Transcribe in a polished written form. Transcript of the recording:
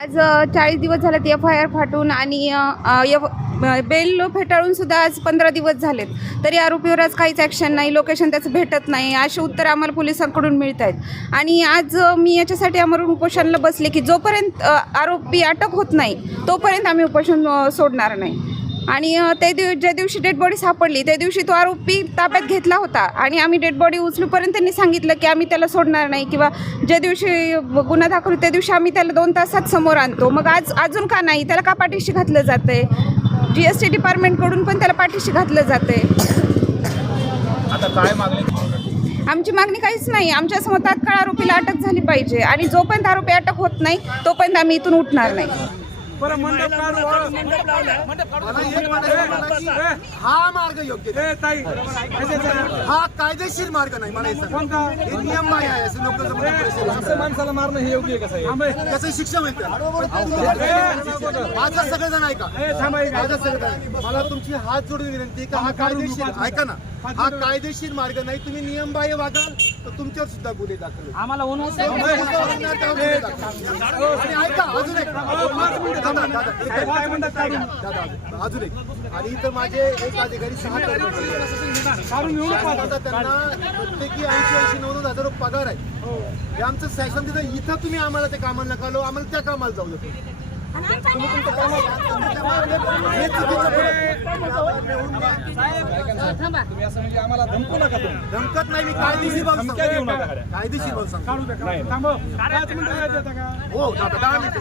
आज 40 दिवस झालेत FIR फाटून आणि बेल फेटाळून सुद्धा आज 15 दिवस झालेत, तरी आरोपीवर आज काहीच ॲक्शन नाही, लोकेशन त्याचं भेटत नाही, असे उत्तर आम्हाला पोलिसांकडून मिळत आहेत. आणि आज मी याच्यासाठी आमरण उपोषणाला बसले की जोपर्यंत आरोपी अटक होत नाही तोपर्यंत आम्ही उपोषण सोडणार नाही. आणि ज्या दिवशी डेड बॉडी सापडली त्या दिवशी तो आरोपी ताब्यात घेतला होता आणि आम्ही डेड बॉडी उचलूपर्यंत त्यांनी सांगितलं की आम्ही त्याला सोडणार नाही, किंवा ज्या दिवशी गुन्हा दाखल त्या दिवशी आम्ही त्याला 2 तासात समोर आणतो. मग आज अजून का नाही, त्याला का पाठीशी घातलं जातं आहे? GST डिपार्टमेंटकडून पण त्याला पाठीशी घातलं जातं आहे. आता काय मागणी? आमची मागणी काहीच नाही, आमच्यासमोर तात्काळ आरोपीला अटक झाली पाहिजे आणि जोपर्यंत आरोपी अटक होत नाही तोपर्यंत आम्ही इथून उठणार नाही. हा मार्ग योग्य नाही, हा कायदेशीर मार्ग नाही. मला हे नियम नाही आहे, असं लोक माणसाला मारणं हे योग्य आहे का? त्याची शिक्षा मिळते. माझा सगळेजण ऐका, माझा सगळेजण, मला तुमची हात जोडून विनंती का हा कायदेशीर, ऐका ना, हा कायदेशीर मार्ग नाही. तुम्ही नियमबाह्य वागाल तर तुमच्यावर सुद्धा गुन्हे दाखल. आम्हाला ऐका अजून एक अजून एक, आणि इथं माझे एक अधिकारी 6 त्यांना प्रत्येकी 80-90 हजार पगार आहे. हे आमचं शासन तिथं, इथं तुम्ही आम्हाला त्या कामाला नका लो, आम्हाला त्या कामाला जाऊ देतो. तुम्ही तुमच्या कामाला आम्हाला धमकू नका. धमकत नाही, मी कायदेशीर बाब सांगतो, कायदेशीर बाब सांगतो. हो 10 मिनिटं.